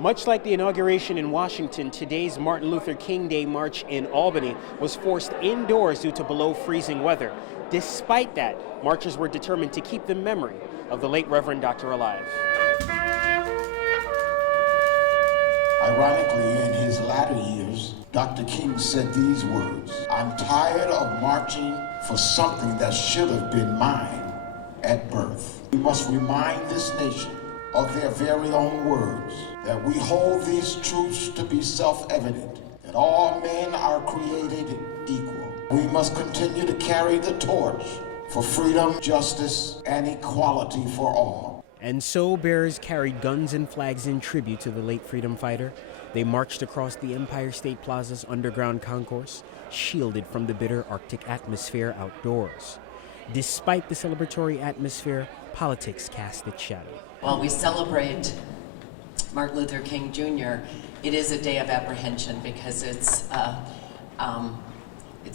Much like the inauguration in Washington, today's Martin Luther King Day March in Albany was forced indoors due to below freezing weather. Despite that, marchers were determined to keep the memory of the late Reverend Dr. alive. Ironically, in his latter years, Dr. King said these words: "I'm tired of marching for something that should have been mine at birth." We must remind this nation of their very own words, that we hold these truths to be self-evident, that all men are created equal. We must continue to carry the torch for freedom, justice, and equality for all. And so bearers carried guns and flags in tribute to the late freedom fighter. They marched across the Empire State Plaza's underground concourse, shielded from the bitter Arctic atmosphere outdoors. Despite the celebratory atmosphere, politics cast its shadow. While we celebrate Martin Luther King Jr., it is a day of apprehension because it's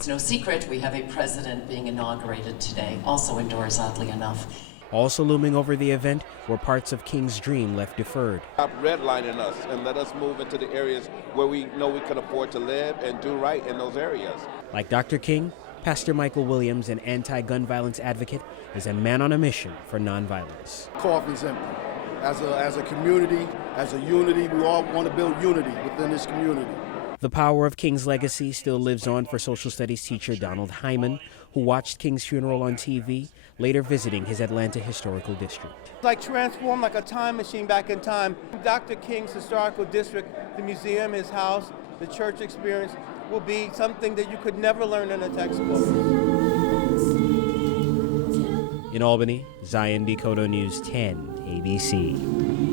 no secret we have a president being inaugurated today, also indoors, oddly enough. Also looming over the event were parts of King's dream left deferred. Stop redlining us and let us move into the areas where we know we can afford to live and do right in those areas. Like Dr. King, Pastor Michael Williams, an anti-gun violence advocate, is a man on a mission for nonviolence. Coffin's empty. As a community, as a unity, we all want to build unity within this community. The power of King's legacy still lives on for social studies teacher Donald Hyman, who watched King's funeral on TV, later visiting his Atlanta historical district. Like transformed like a time machine back in time. Dr. King's historical district, the museum, his house, the church experience will be something that you could never learn in a textbook. In Albany, Zion Dakota News 10, ABC.